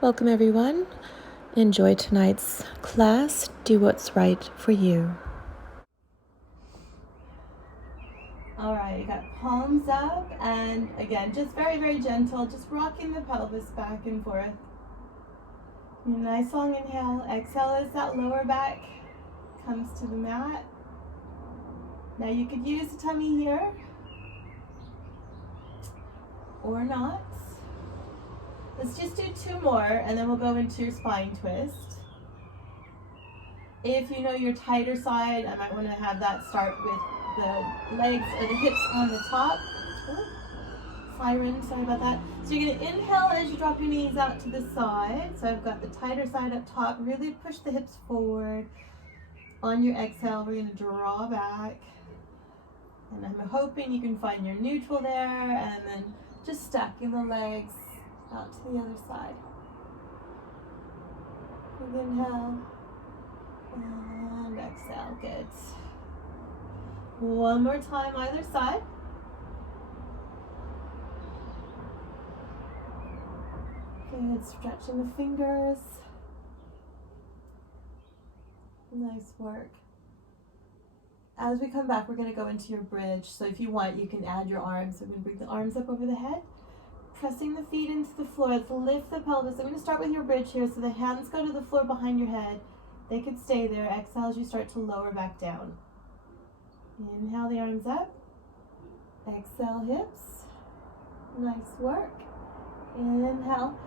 Welcome everyone. Enjoy tonight's class. Do what's right for you. All right, you got palms up, and again, just very, very gentle, just rocking the pelvis back and forth. Nice long inhale. Exhale as that lower back comes to the mat. Now you could use the tummy here or not. Let's just do 2 more and then we'll go into your spine twist. If you know your tighter side, I might want to have that start with the legs or the hips on the top. Siren, sorry about that. So you're going to inhale as you drop your knees out to the side. So I've got the tighter side up top. Really push the hips forward. On your exhale, we're going to draw back. And I'm hoping you can find your neutral there, and then just stacking the legs out to the other side. Big inhale and exhale. Good. One more time, either side. Good. Stretching the fingers. Nice work. As we come back, we're going to go into your bridge. So if you want, you can add your arms. So we're going to bring the arms up over the head, pressing the feet into the floor. Let's lift the pelvis. I'm going to start with your bridge here. So the hands go to the floor behind your head. They could stay there. Exhale as you start to lower back down. Inhale the arms up. Exhale hips. Nice work. Inhale.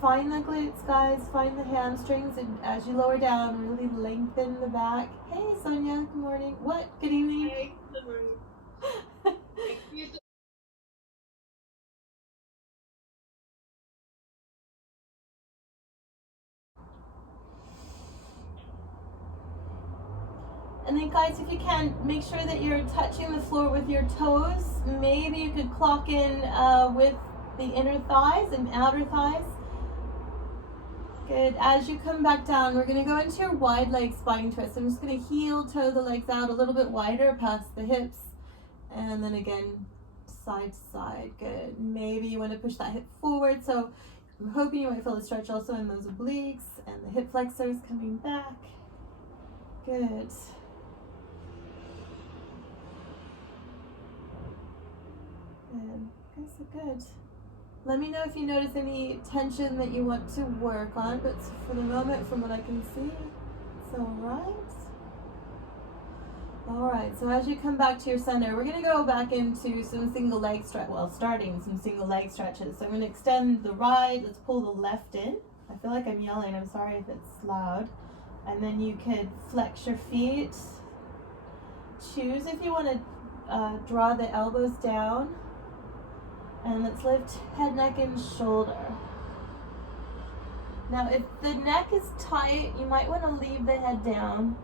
Find the glutes, guys. Find the hamstrings, and as you lower down, really lengthen the back. Hey, Sonia. Good morning. What? Good evening. Hey, good morning. And then, guys, if you can, make sure that you're touching the floor with your toes. Maybe you could clock in with the inner thighs and outer thighs. Good. As you come back down, we're going to go into your wide leg spine twist. I'm just going to heel toe the legs out a little bit wider past the hips. And then again, side to side. Good. Maybe you want to push that hip forward. So I'm hoping you might feel the stretch also in those obliques and the hip flexors coming back. Good. Good. Guys are good. Let me know if you notice any tension that you want to work on, but for the moment, from what I can see, it's all right. All right, so as you come back to your center, we're gonna go back into some single leg stretch, starting some single leg stretches. So I'm gonna extend the right, let's pull the left in. I feel like I'm yelling, I'm sorry if it's loud. And then you could flex your feet. Choose if you wanna draw the elbows down. And let's lift head, neck, and shoulder. Now, if the neck is tight, you might want to leave the head down.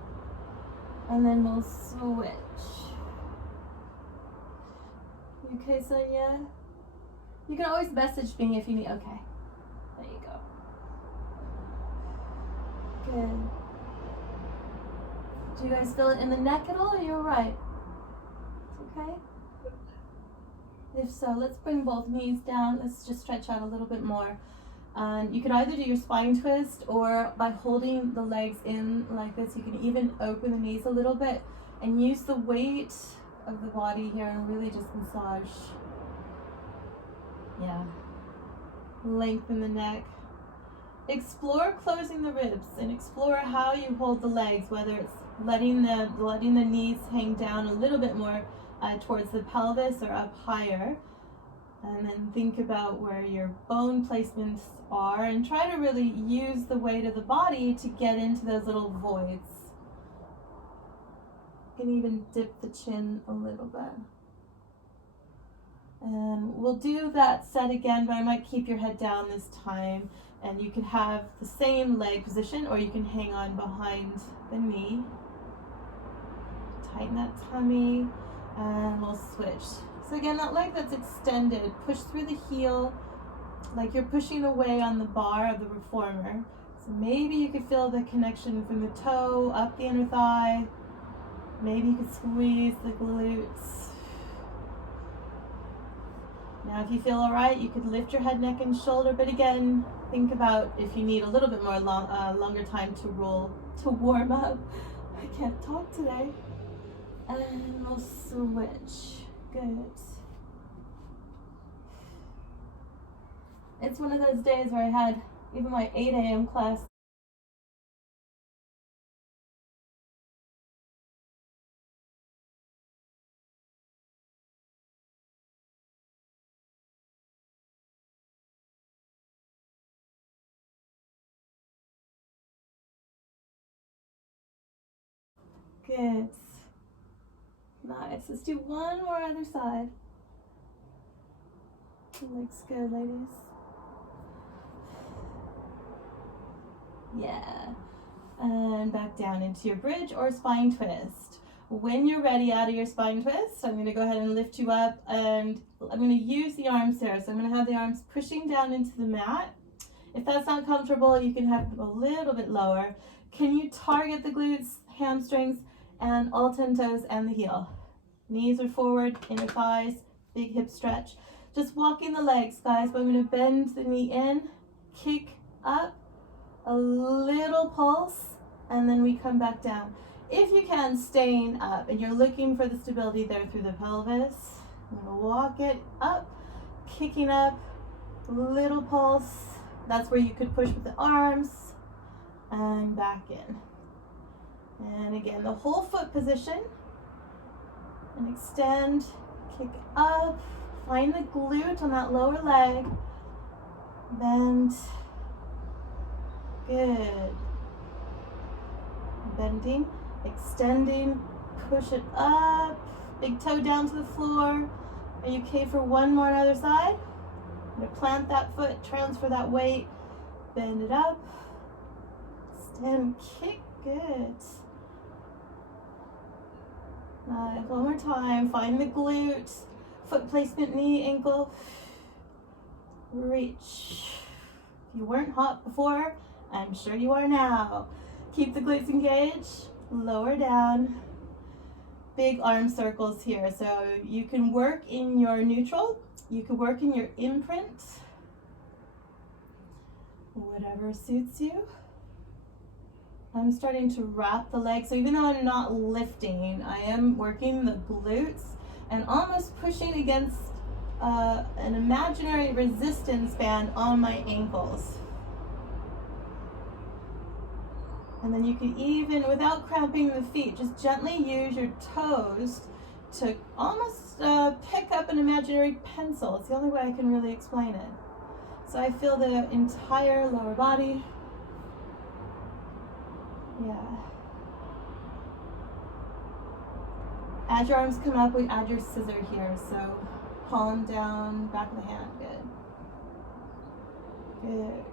And then we'll switch. You okay, Sonia? You can always message me if you need. Okay. There you go. Good. Do you guys feel it in the neck at all? Are you alright? It's okay? If so, let's bring both knees down. Let's just stretch out a little bit more. You can either do your spine twist, or by holding the legs in like this, you can even open the knees a little bit and use the weight of the body here and really just massage. Yeah. Lengthen the neck. Explore closing the ribs and explore how you hold the legs, whether it's letting the knees hang down a little bit more towards the pelvis or up higher, and then think about where your bone placements are and try to really use the weight of the body to get into those little voids. You can even dip the chin a little bit. And we'll do that set again, but I might keep your head down this time, and you can have the same leg position, or you can hang on behind the knee. Tighten that tummy. And we'll switch. So again, that leg that's extended, push through the heel like you're pushing away on the bar of the reformer. So maybe you could feel the connection from the toe up the inner thigh. Maybe you could squeeze the glutes. Now if you feel all right, you could lift your head, neck, and shoulder, but again, think about if you need a little bit more longer time to warm up. I can't talk today. And we'll switch. Good. It's one of those days where I had even my 8 a.m. class. Good. Nice. Let's do one more other side. Looks good, ladies. Yeah. And back down into your bridge or spine twist. When you're ready out of your spine twist, I'm going to go ahead and lift you up, and I'm going to use the arms there. So I'm going to have the arms pushing down into the mat. If that's not comfortable, you can have them a little bit lower. Can you target the glutes, hamstrings, and all 10 toes and the heel? Knees are forward, inner thighs, big hip stretch. Just walking the legs, guys, but I'm going to bend the knee in, kick up, a little pulse, and then we come back down. If you can, staying up, and you're looking for the stability there through the pelvis, I'm going to walk it up, kicking up, little pulse. That's where you could push with the arms, and back in. And again, the whole foot position, and extend, kick up, find the glute on that lower leg, bend, good, bending, extending, push it up, big toe down to the floor. Are you okay for one more on the other side? I'm going to plant that foot, transfer that weight, bend it up, extend, kick, good. Nice, one more time, find the glutes, foot placement, knee, ankle, reach. If you weren't hot before, I'm sure you are now. Keep the glutes engaged, lower down, big arm circles here. So you can work in your neutral, you can work in your imprint, whatever suits you. I'm starting to wrap the legs, so even though I'm not lifting, I am working the glutes and almost pushing against an imaginary resistance band on my ankles. And then you can even, without cramping the feet, just gently use your toes to almost pick up an imaginary pencil. It's the only way I can really explain it. So I feel the entire lower body. Yeah. As your arms come up, we add your scissor here. So palm down, back of the hand. Good. Good.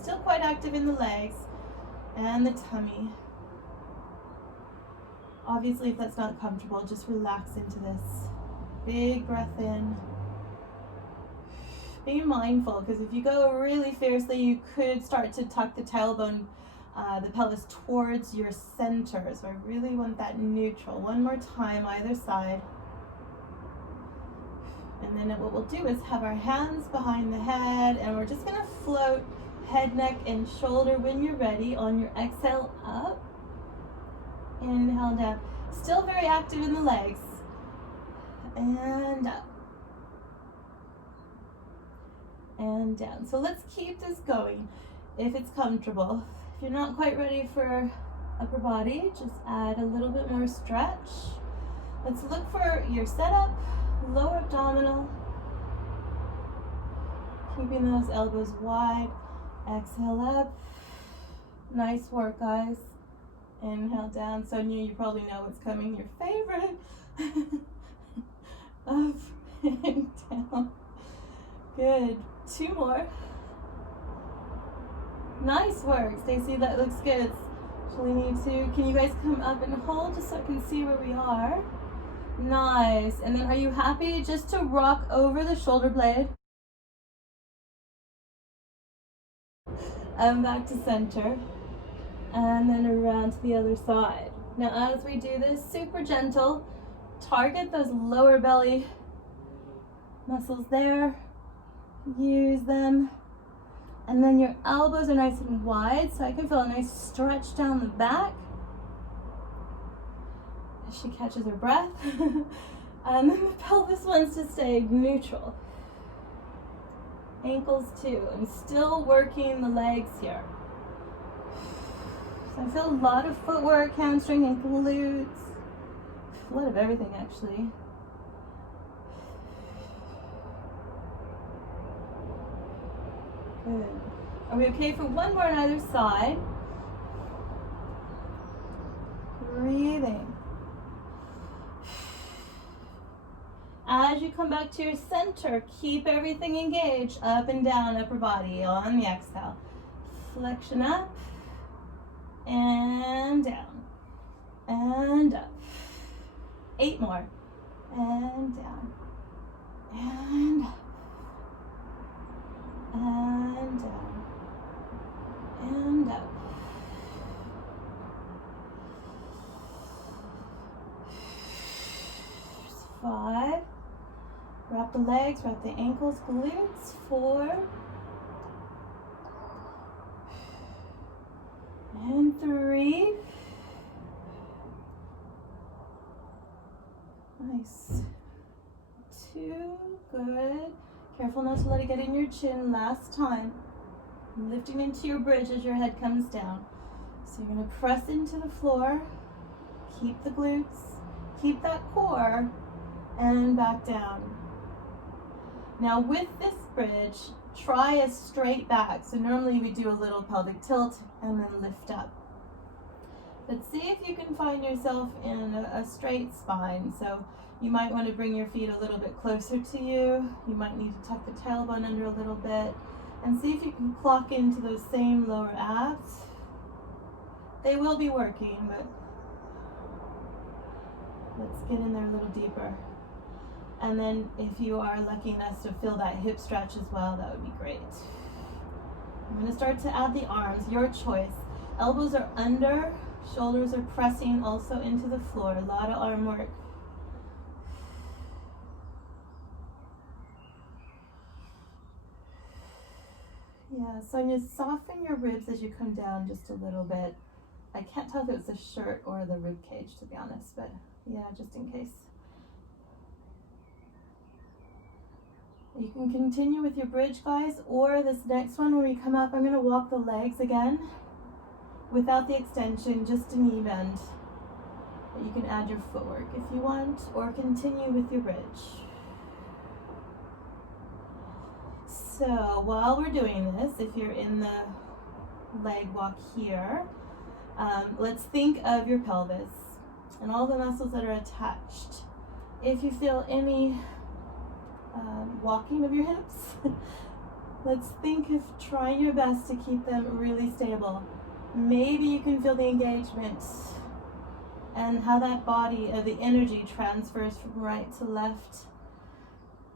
Still quite active in the legs and the tummy. Obviously, if that's not comfortable, just relax into this. Big breath in. Be mindful, because if you go really fiercely, you could start to tuck the tailbone, the pelvis towards your center. So I really want that neutral. One more time, either side. And then what we'll do is have our hands behind the head, and we're just going to float head, neck, and shoulder when you're ready on your exhale up. Inhale down. Still very active in the legs. And up. And down. So let's keep this going if it's comfortable. If you're not quite ready for upper body, just add a little bit more stretch. Let's look for your setup, lower abdominal. Keeping those elbows wide. Exhale up. Nice work, guys. Inhale down. Sonia, you probably know what's coming. Your favorite. Up and down. Good. 2 more. Nice work, Stacy. That looks good. Actually need to. Can you guys come up and hold just so I can see where we are? Nice. And then are you happy just to rock over the shoulder blade? And back to center. And then around to the other side. Now as we do this, super gentle, target those lower belly Muscles there, use them. And then your elbows are nice and wide, so I can feel a nice stretch down the back as she catches her breath. And then the pelvis wants to stay neutral. Ankles too. I'm still working the legs here. So I feel a lot of footwork, hamstring and glutes. A lot of everything actually. Good. Are we okay for one more on either side? Breathing. As you come back to your center, keep everything engaged, up and down, upper body on the exhale. Flexion up, and down, and up. 8 more, and down, and up, and down, and up. Just 5. Wrap the legs, wrap the ankles, glutes. 4. And 3. Nice. 2. Good. Careful not to let it get in your chin. Last time. Lifting into your bridge as your head comes down. So you're going to press into the floor. Keep the glutes. Keep that core. And back down. Now with this bridge, try a straight back. So normally we do a little pelvic tilt and then lift up. But see if you can find yourself in a straight spine. So you might want to bring your feet a little bit closer to you. You might need to tuck the tailbone under a little bit. And see if you can clock into those same lower abs. They will be working, but let's get in there a little deeper. And then if you are lucky enough to feel that hip stretch as well, that would be great. I'm going to start to add the arms, your choice. Elbows are under, shoulders are pressing also into the floor. A lot of arm work. Yeah, Sonia, soften your ribs as you come down just a little bit. I can't tell if it was the shirt or the rib cage, to be honest, but yeah, just in case. You can continue with your bridge, guys, or this next one, when we come up, I'm going to walk the legs again without the extension, just a knee bend. You can add your footwork if you want, or continue with your bridge. So while we're doing this, if you're in the leg walk here, let's think of your pelvis and all the muscles that are attached. If you feel any walking of your hips, let's think of trying your best to keep them really stable. Maybe you can feel the engagement and how that body, the energy transfers from right to left.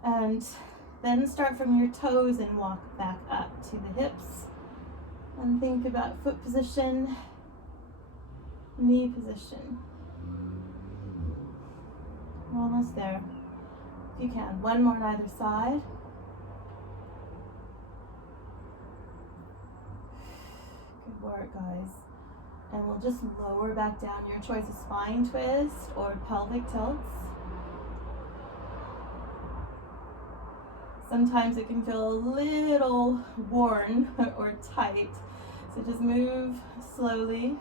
And then start from your toes and walk back up to the hips. And think about foot position, knee position. We're almost there. If you can. One more on either side. Good work, guys. And we'll just lower back down. Your choice is spine twist or pelvic tilts. Sometimes it can feel a little worn or tight. So just move slowly.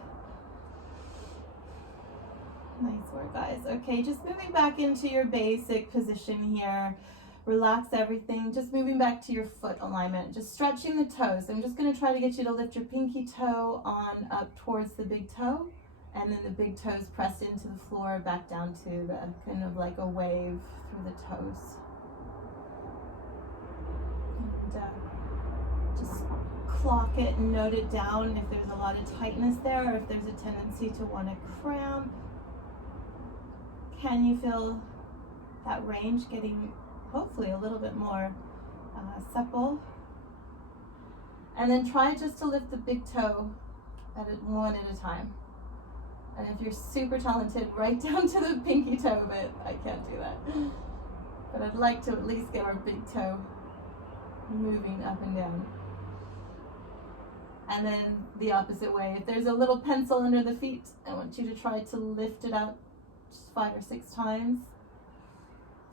Nice work, guys. Okay, just moving back into your basic position here. Relax everything. Just moving back to your foot alignment. Just stretching the toes. I'm just going to try to get you to lift your pinky toe on up towards the big toe. And then the big toes pressed into the floor, back down to the kind of like a wave through the toes. And just clock it and note it down if there's a lot of tightness there or if there's a tendency to want to cramp. Can you feel that range getting hopefully a little bit more supple? And then try just to lift the big toe one at a time. And if you're super talented, right down to the pinky toe, but I can't do that. But I'd like to at least get our big toe moving up and down. And then the opposite way. If there's a little pencil under the feet, I want you to try to lift it up just 5 or 6 times.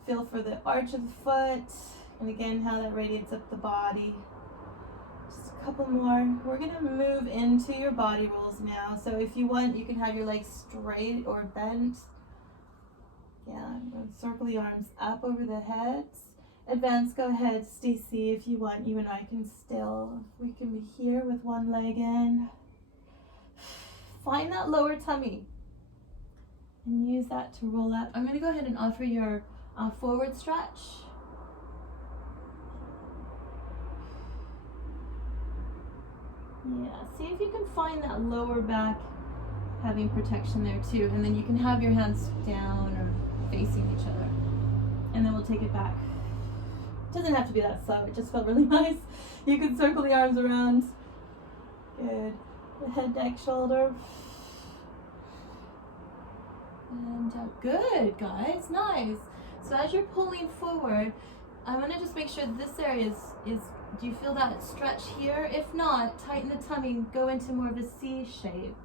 Feel for the arch of the foot, and again how that radiates up the body. Just a couple more. We're gonna move into your body rolls now. So if you want, you can have your legs straight or bent. Yeah, circle the arms up over the heads. Advance, go ahead, Stacy, if you want. You and I can still. We can be here with one leg in. Find that lower tummy and use that to roll up. I'm gonna go ahead and offer your forward stretch. Yeah, see if you can find that lower back having protection there too. And then you can have your hands down or facing each other. And then we'll take it back. Doesn't have to be that slow, it just felt really nice. You can circle the arms around. Good. The head, neck, shoulder. And good, guys, nice. So as you're pulling forward, I want to just make sure this area is, do you feel that stretch here? If not, tighten the tummy, go into more of a C shape.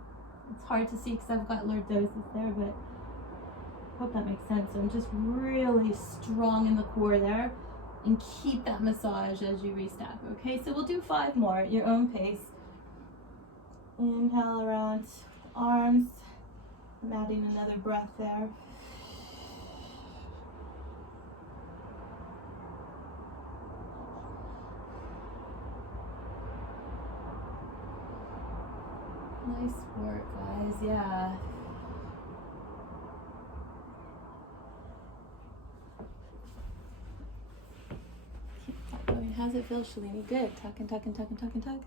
It's hard to see because I've got lordosis there, but I hope that makes sense. So I'm just really strong in the core there. And keep that massage as you restep, okay? So we'll do 5 more at your own pace. Inhale around arms. I'm adding another breath there. Nice work, guys, yeah. How's it feel, Shalini? Good. Tuck and tuck and tuck and tuck and tuck.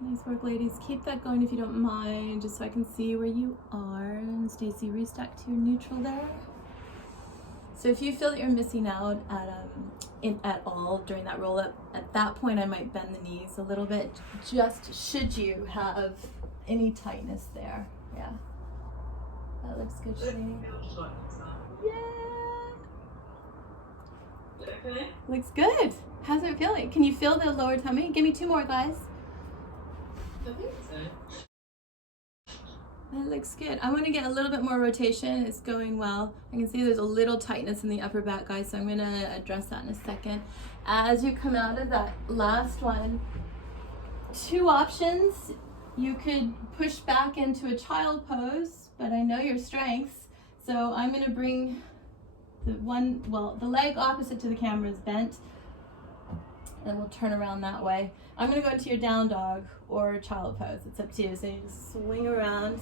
Nice work, ladies. Keep that going if you don't mind, just so I can see where you are. And Stacy, restack to your neutral there. So if you feel that you're missing out at all during that roll up, at that point I might bend the knees a little bit, just should you have any tightness there. Yeah. That looks good, Shalini. Yeah. Okay. Looks good. How's it feeling? Can you feel the lower tummy? Give me 2 more, guys. I think so. That looks good. I want to get a little bit more rotation. It's going well. I can see there's a little tightness in the upper back, guys, so I'm going to address that in a second. As you come out of that last one, 2 options. You could push back into a child pose, but I know your strengths, so I'm going to bring the leg opposite to the camera is bent, and we'll turn around that way. I'm going to go into your down dog or child pose. It's up to you. So you just swing around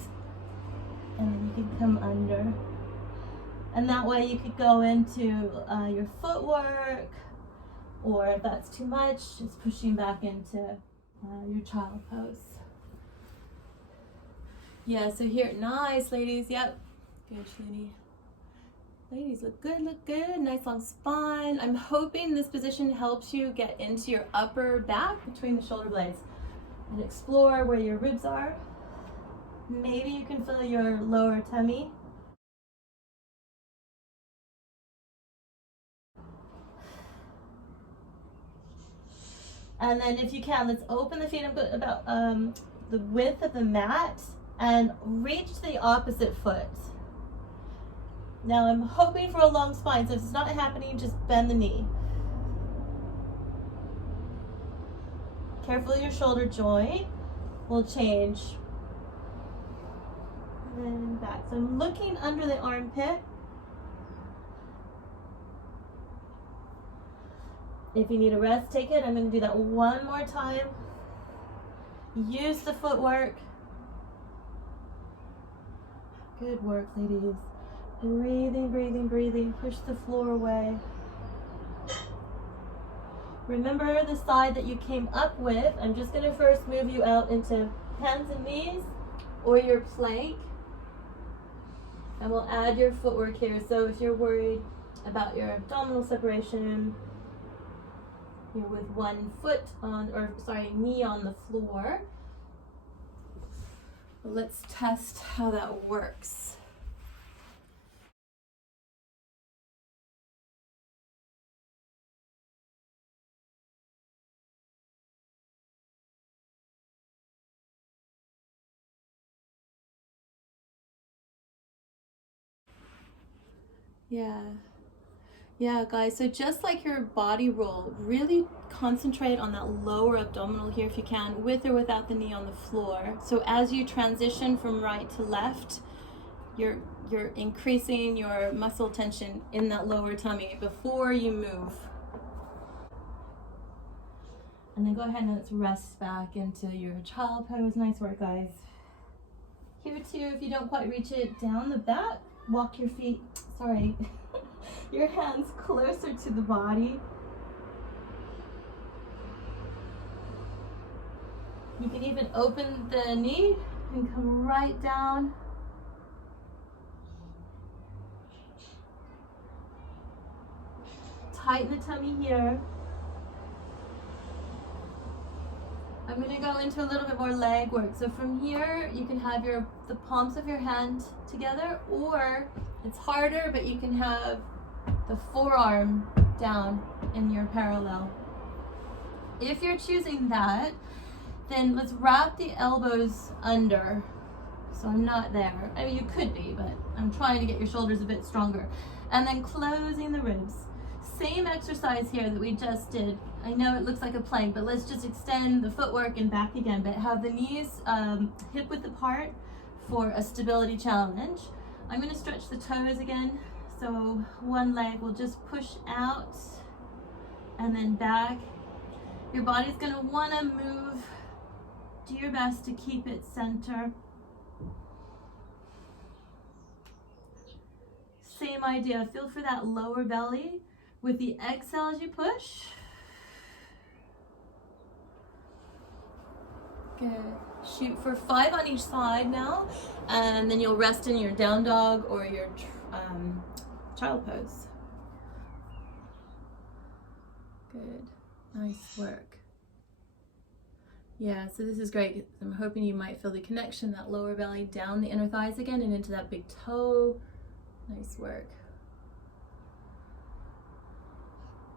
and then you can come under. And that way you could go into your footwork, or if that's too much, just pushing back into your child pose. Yeah, so here, nice, ladies. Yep. Good, Shalini. Ladies, look good, look good. Nice long spine. I'm hoping this position helps you get into your upper back between the shoulder blades and explore where your ribs are. Maybe you can feel your lower tummy. And then if you can, let's open the feet about the width of the mat and reach to the opposite foot. Now I'm hoping for a long spine, so if it's not happening, just bend the knee. Carefully, your shoulder joint will change. And then back. So I'm looking under the armpit. If you need a rest, take it. I'm going to do that one more time. Use the footwork. Good work, ladies. Breathing, breathing, breathing. Push the floor away. Remember the side that you came up with. I'm just going to first move you out into hands and knees or your plank. And we'll add your footwork here. So if you're worried about your abdominal separation, you're with one foot on, or sorry, knee on the floor. Let's test how that works. Yeah, guys, so just like your body roll, really concentrate on that lower abdominal here if you can, with or without the knee on the floor. So as you transition from right to left, you're increasing your muscle tension in that lower tummy before you move. And then go ahead and let's rest back into your child pose. Nice work, guys. Here too, if you don't quite reach it down the back, walk your feet, your hands closer to the body. You can even open the knee and come right down. Tighten the tummy here. I'm going to go into a little bit more leg work. So from here, you can have the palms of your hand together, or it's harder, but you can have the forearm down in your parallel. If you're choosing that, then let's wrap the elbows under. So I'm not there. I mean, you could be, but I'm trying to get your shoulders a bit stronger. And then closing the ribs. Same exercise here that we just did. I know it looks like a plank, but let's just extend the footwork and back again, but have the knees hip width apart for a stability challenge. I'm going to stretch the toes again. So one leg will just push out and then back. Your body's going to want to move. Do your best to keep it center. Same idea. Feel for that lower belly. With the exhale as you push. Good. Shoot for 5 on each side now, and then you'll rest in your down dog or your child pose. Good. Nice work. Yeah, so this is great. I'm hoping you might feel the connection, that lower belly down the inner thighs again and into that big toe. Nice work.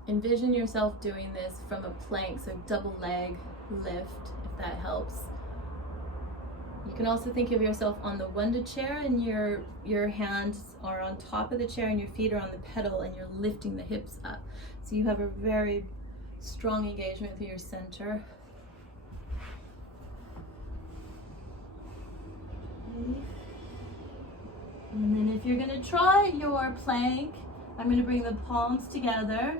Envision yourself doing this from a plank, so double leg lift, if that helps. You can also think of yourself on the Wunda chair, and your hands are on top of the chair and your feet are on the pedal, and you're lifting the hips up. So you have a very strong engagement with your center. And then if you're going to try your plank, I'm going to bring the palms together.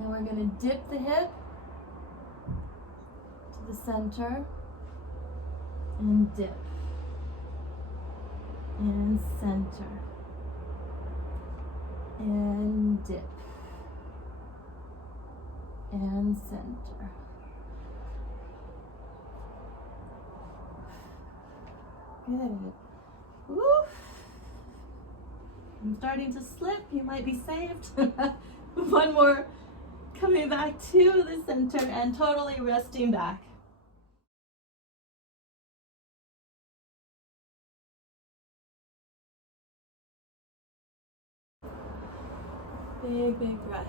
Now we're going to dip the hip to the center and dip and center and dip and center. Good. Woo. I'm starting to slip. You might be saved. One more. Coming back to the center and totally resting back. Big, big breath.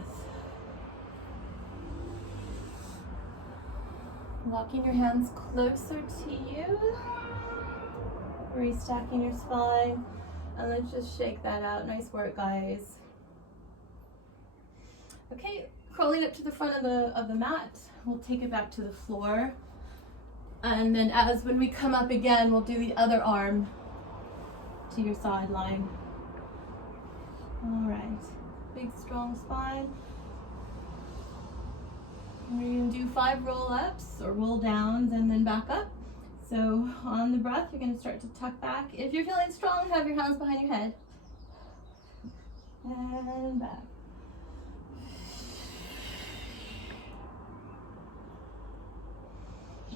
Walking your hands closer to you. Restacking your spine. And let's just shake that out. Nice work, guys. Okay. Crawling up to the front of the mat, we'll take it back to the floor. And then when we come up again, we'll do the other arm to your sideline. All right, big strong spine. We're gonna do 5 roll-ups or roll-downs and then back up. So on the breath, you're gonna start to tuck back. If you're feeling strong, have your hands behind your head. And back.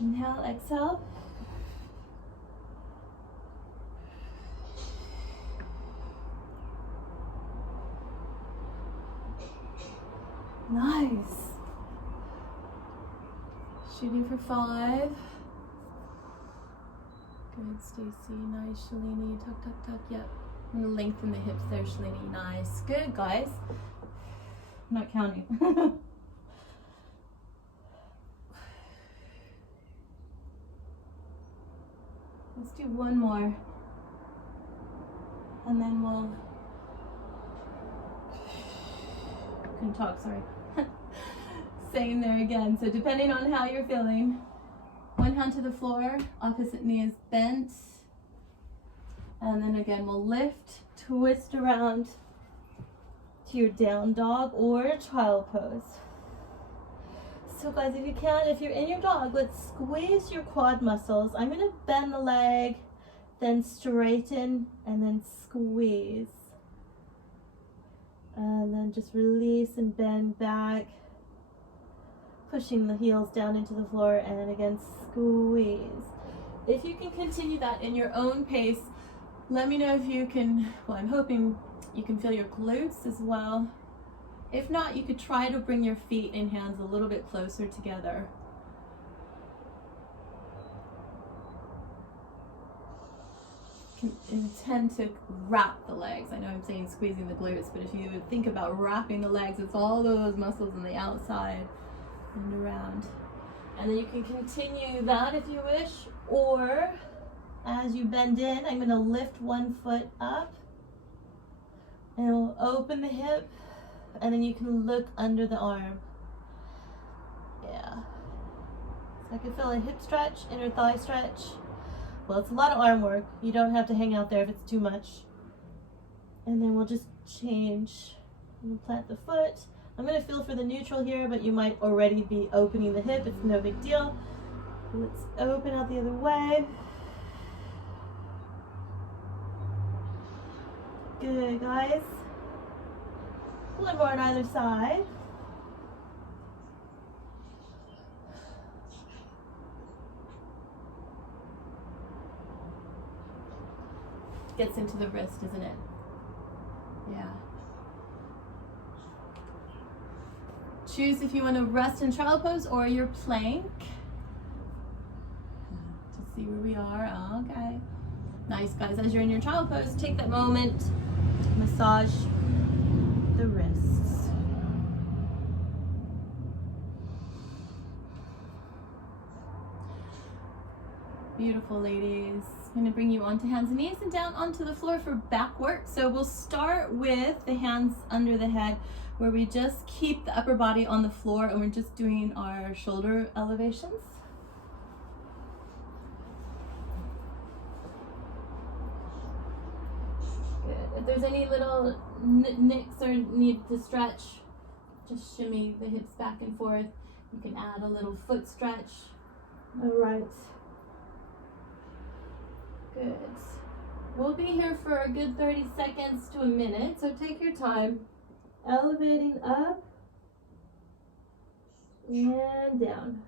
Inhale, exhale. Nice. Shooting for 5. Good, Stacy. Nice, Shalini. Tuck, tuck, tuck. Yep. I'm gonna lengthen the hips there, Shalini. Nice. Good, guys. I'm not counting. Let's do one more. And then we'll can talk, sorry. Same there again. So depending on how you're feeling, one hand to the floor, opposite knee is bent. And then again, we'll lift, twist around to your down dog or child pose. So guys, if you can, if you're in your dog, let's squeeze your quad muscles. I'm gonna bend the leg, then straighten, and then squeeze. And then just release and bend back, pushing the heels down into the floor, and again, squeeze. If you can continue that in your own pace, let me know if you can, well, I'm hoping you can feel your glutes as well. If not, you could try to bring your feet and hands a little bit closer together. Intend to wrap the legs. I know I'm saying squeezing the glutes, but if you would think about wrapping the legs, it's all those muscles on the outside and around. And then you can continue that if you wish, or as you bend in, I'm going to lift one foot up and we'll open the hip, and then you can look under the arm. Yeah. So I can feel a hip stretch, inner thigh stretch. Well, it's a lot of arm work. You don't have to hang out there if it's too much. And then we'll just change. We'll plant the foot. I'm going to feel for the neutral here, but you might already be opening the hip. It's no big deal. Let's open out the other way. Good, guys. One more on either side. Gets into the wrist, isn't it? Yeah. Choose if you want to rest in child pose or your plank. To see where we are. Okay. Nice, guys. As you're in your child pose, take that moment, massage the wrists. Beautiful, ladies. I'm going to bring you onto hands and knees and down onto the floor for back work. So we'll start with the hands under the head, where we just keep the upper body on the floor and we're just doing our shoulder elevations. Good. If there's any little nicks or need to stretch, just shimmy the hips back and forth. You can add a little foot stretch. All right. Good. We'll be here for a good 30 seconds to a minute, so take your time. Elevating up and down.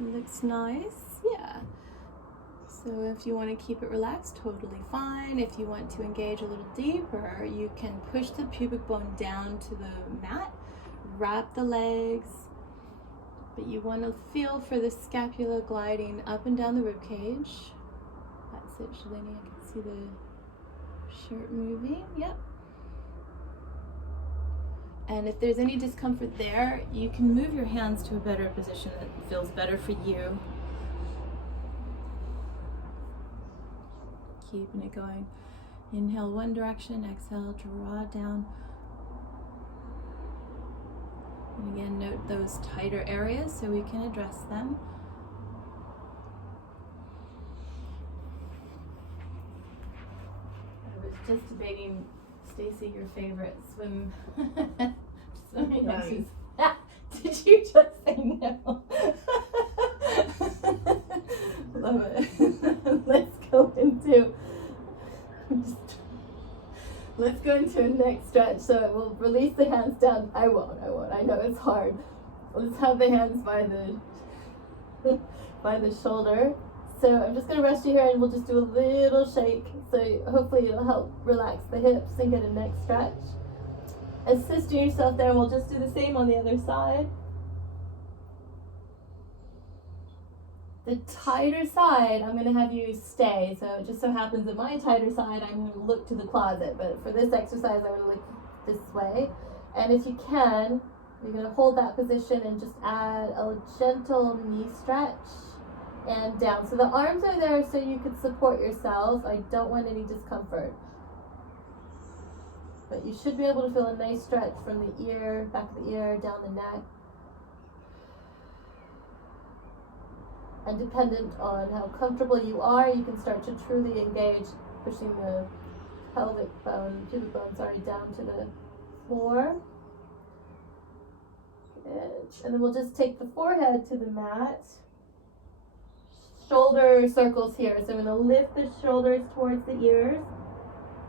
Looks nice, yeah. So if you want to keep it relaxed, totally fine. If you want to engage a little deeper, you can push the pubic bone down to the mat, wrap the legs, but you want to feel for the scapula gliding up and down the rib cage. That's it, Shalini. I can see the shirt moving. Yep. And if there's any discomfort there, you can move your hands to a better position that feels better for you. Keeping it going. Inhale one direction, exhale, draw down. And again, note those tighter areas so we can address them. I was just debating, Stacy, your favorite swimming Nice. exercise. Did you just say no? Love it. Let's go into a neck stretch. So we'll release the hands down. I won't. I know it's hard. Let's have the hands by the by the shoulder. So I'm just going to rest you here and we'll just do a little shake. So hopefully it'll help relax the hips and get a neck stretch. Assist yourself there, and we'll just do the same on the other side. The tighter side, I'm going to have you stay. So it just so happens that my tighter side, I'm going to look to the closet. But for this exercise, I'm going to look this way. And if you can, you're going to hold that position and just add a gentle knee stretch and down. So the arms are there so you could support yourself. I don't want any discomfort. But you should be able to feel a nice stretch from the ear, back of the ear, down the neck. And dependent on how comfortable you are, you can start to truly engage, pushing the pubic bone down to the floor. Good. And then we'll just take the forehead to the mat. Shoulder circles here. So I'm going to lift the shoulders towards the ears,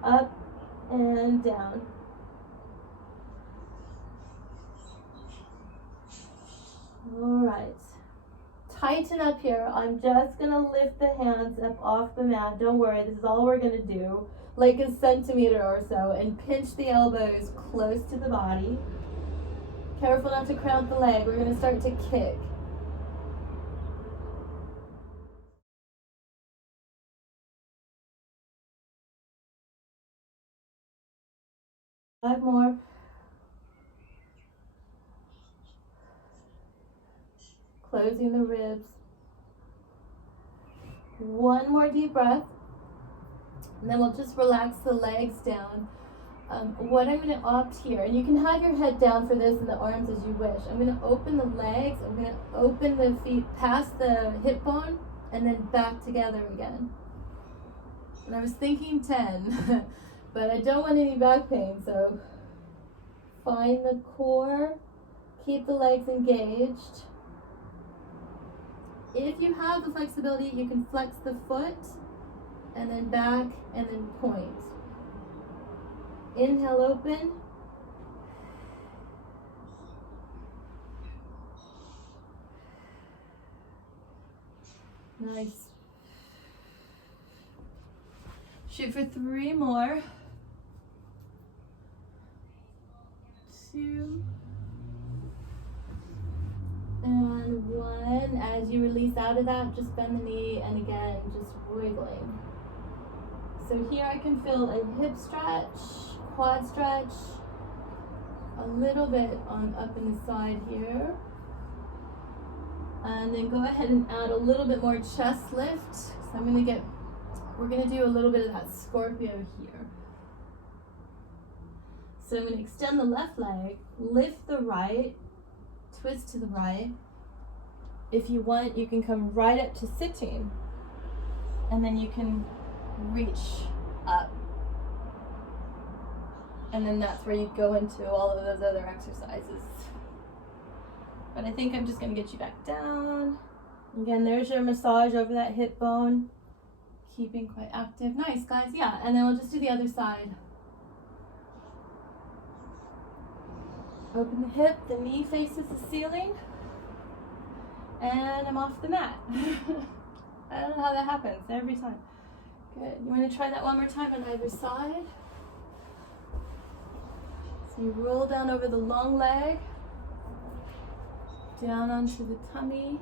up and down. All right. Tighten up here. I'm just going to lift the hands up off the mat. Don't worry, this is all we're going to do. Like a centimeter or so, and pinch the elbows close to the body. Careful not to cramp the leg. We're going to start to kick. 5 more. Closing the ribs. 1 more deep breath. And then we'll just relax the legs down. What I'm going to opt here, and you can have your head down for this and the arms as you wish. I'm going to open the legs. I'm going to open the feet past the hip bone and then back together again. And I was thinking 10, but I don't want any back pain, so find the core, keep the legs engaged. If you have the flexibility, you can flex the foot and then back and then point. Inhale, open. Nice. Shoot for 3 more. 2 and 1. As you release out of that, just bend the knee and again, just wiggling. So here I can feel a hip stretch, quad stretch, a little bit on up in the side here. And then go ahead and add a little bit more chest lift. So we're gonna do a little bit of that Scorpio here. So I'm gonna extend the left leg, lift the right, twist to the right. If you want, you can come right up to sitting, and then you can reach up. And then that's where you go into all of those other exercises. But I think I'm just gonna get you back down. Again, there's your massage over that hip bone. Keeping quite active. Nice, guys, yeah. And then we'll just do the other side. Open the hip, the knee faces the ceiling. And I'm off the mat. I don't know how that happens, every time. Good, you wanna try that one more time on either side? So you roll down over the long leg, down onto the tummy.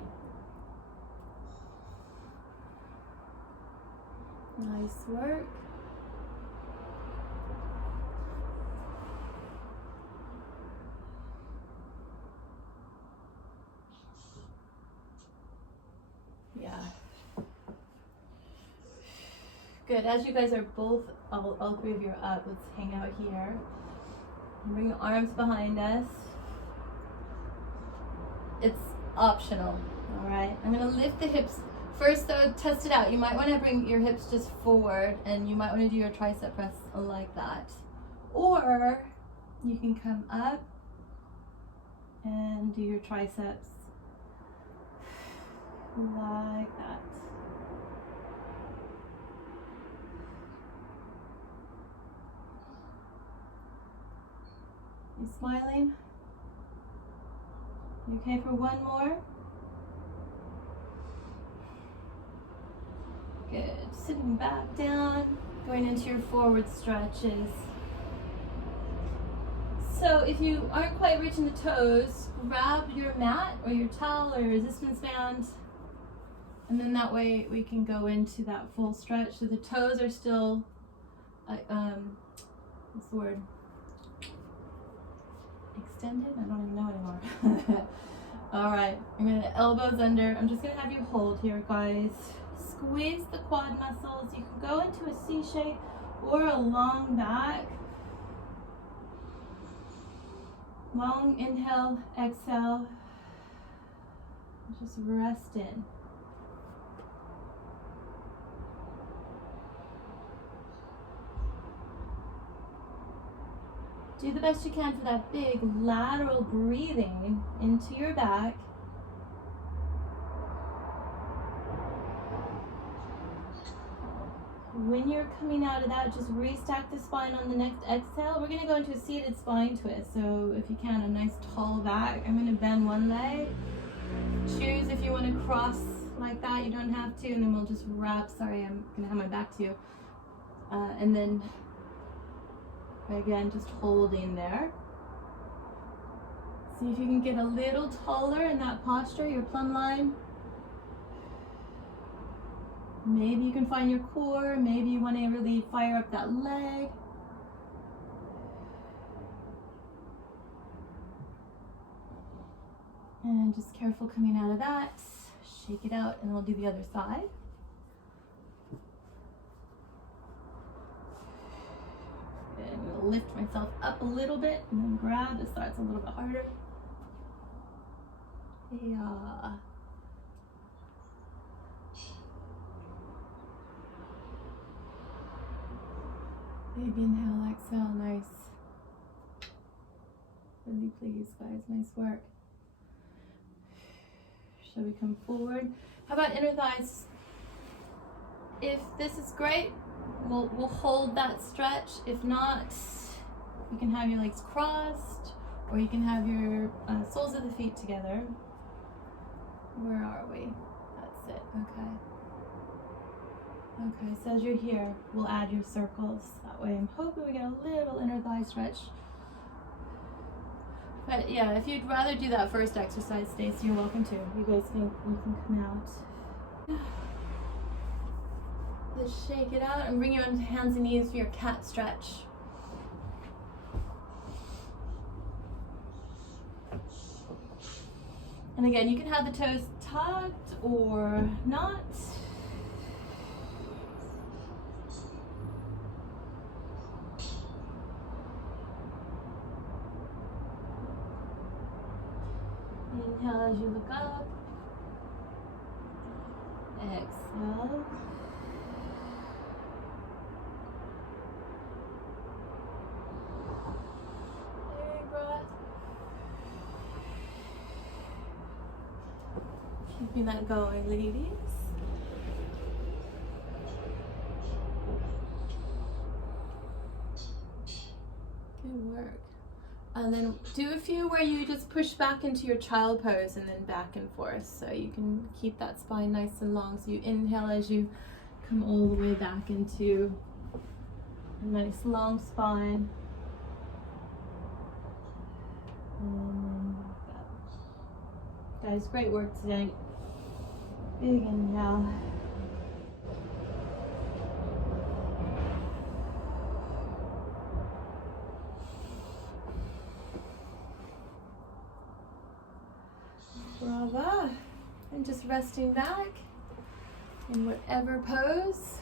Nice work. Yeah. Good. As you guys are both, all 3 of you are up, let's hang out here. Bring the arms behind us. It's optional, all right? I'm gonna lift the hips. First though, test it out. You might wanna bring your hips just forward, and you might wanna do your tricep press like that. Or you can come up and do your triceps like that. You smiling? You okay for 1 more? Good. Sitting back down, going into your forward stretches. So if you aren't quite reaching the toes, grab your mat or your towel or resistance band, and then that way we can go into that full stretch. So the toes are still, what's the word? Extended? I don't even know anymore. All right, I'm gonna elbows under. I'm just gonna have you hold here, guys. Squeeze the quad muscles. You can go into a C shape or a long back. Long inhale, exhale. Just rest in. Do the best you can for that big lateral breathing into your back. When you're coming out of that, just restack the spine on the next exhale. We're going to go into a seated spine twist. So if you can, a nice tall back. I'm going to bend one leg. Choose if you want to cross like that. You don't have to. And then we'll just wrap. Sorry, I'm going to have my back to you. And then again, just holding there. See if you can get a little taller in that posture, your plumb line. Maybe you can find your core. Maybe you want to really fire up that leg. And just careful coming out of that. Shake it out, and we'll do the other side. I'm going to lift myself up a little bit and then grab. This side's a little bit harder. Yeah. Big inhale, exhale, nice. Really pleased, guys, nice work. Shall we come forward? How about inner thighs? If this is great, we'll hold that stretch. If not, you can have your legs crossed, or you can have your soles of the feet together. Where are we? That's it, okay. Okay, so as you're here, we'll add your circles. That way I'm hoping we get a little inner thigh stretch. But yeah, if you'd rather do that first exercise, Stacey, you're welcome to. You guys can come out. Just shake it out and bring your hands and knees for your cat stretch. And again, you can have the toes tucked or not. Inhale as you look up. Exhale. Big breath. Keeping that going, ladies. Good work. And then do a few where you just push back into your child pose and then back and forth. So you can keep that spine nice and long. So you inhale as you come all the way back into a nice long spine. Guys, great work today. Big inhale. Brava. And just resting back in whatever pose